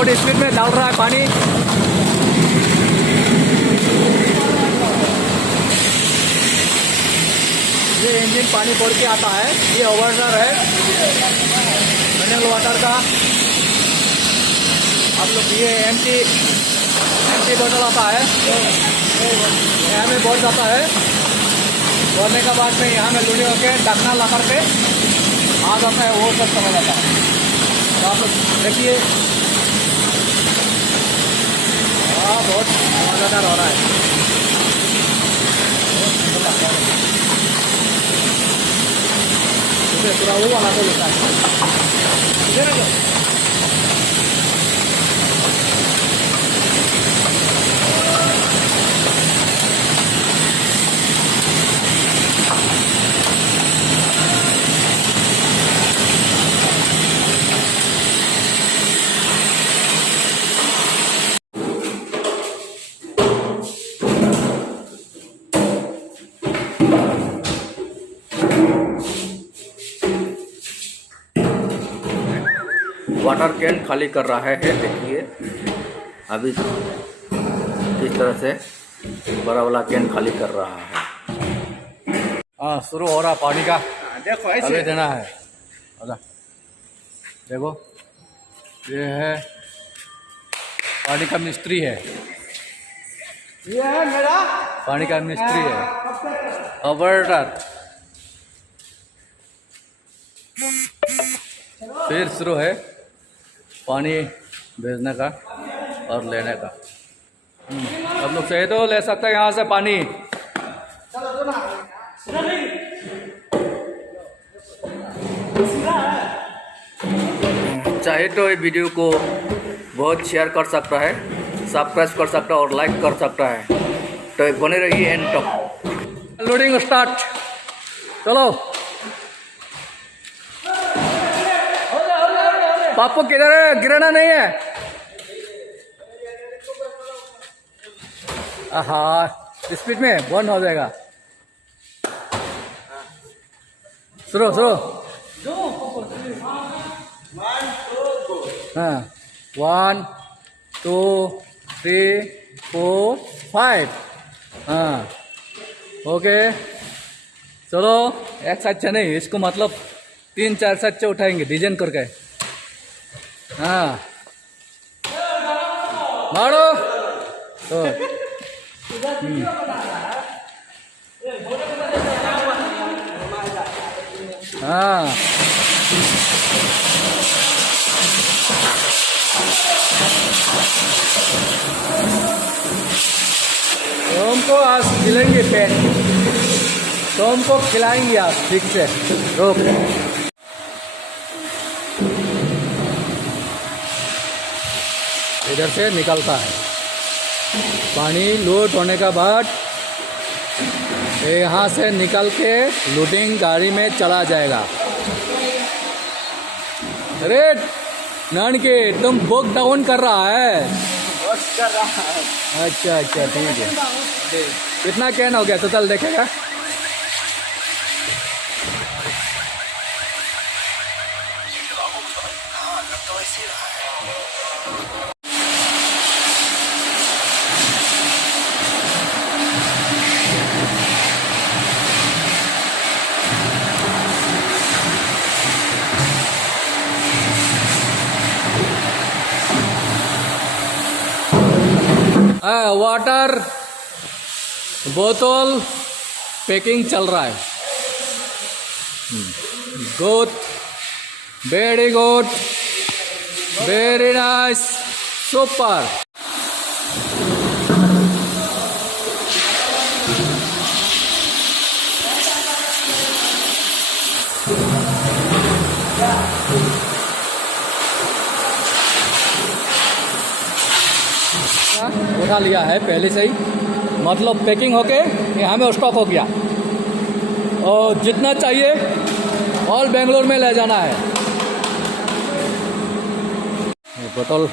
बहुत स्पीड में डाल रहा है पानी। ये इंजन पानी छोड़ के आता है। ये ओवरनर है मिनरल वाटर का। आप लोग ये एम्प्टी बोतल आता है, यहाँ में बहुत जाता है। भरने के बाद में यहाँ में लूड़ी होके ढकना ला करके आ जाता है, वो सब समझ आता है। तो आप लोग देखिए, बहुत मज़ेदार हो रहा है। पूरा वो वाला तो लेता है। वाटर कैन खाली कर रहा है, देखिए अभी इस तरह से बड़ा वाला कैन खाली कर रहा है। हाँ, शुरू हो रहा पानी का। देखो ऐसे देना है। देखो ये है पानी का मिस्त्री है, ये है मेरा पानी का मिस्त्री है ऑपरेटर। फिर शुरू है पानी भेजने का और लेने का। आप लोग चाहे तो ले सकते हैं यहाँ से पानी। चाहे तो ये वीडियो को बहुत शेयर कर सकता है, सब्सक्राइब कर सकता है और लाइक कर सकता है। तो बने रहिए एंड तक। लोडिंग स्टार्ट, चलो। पापू किधर है? गिराना नहीं है। हाँ, स्पीड में बंद हो जाएगा। शुरू शुरू। हाँ, 1 2 3 4 5। हाँ, ओके, चलो। एक साथ से नहीं, इसको मतलब 3-4 साथ से उठाएंगे डिजाइन करके। हाँ, मारो तो। हाँ, तुमको आज खिलाएंगे पेन, तुमको खिलाएंगे आज ठीक से। रोक। इधर से निकलता है पानी। लोड होने के बाद यहाँ से निकल के लोडिंग गाड़ी में चला जाएगा। अरे नान के तुम बुक डाउन कर रहा है? कर रहा है। अच्छा अच्छा, ठीक है। कितना कैन हो गया टोटल देखेगा? वाटर बोतल पैकिंग चल रहा है। Good, very good, very nice, super. उठा लिया है पहले से ही, मतलब पैकिंग होके यहाँ में स्टॉक हो गया और जितना चाहिए ऑल बेंगलोर में ले जाना है। बोतल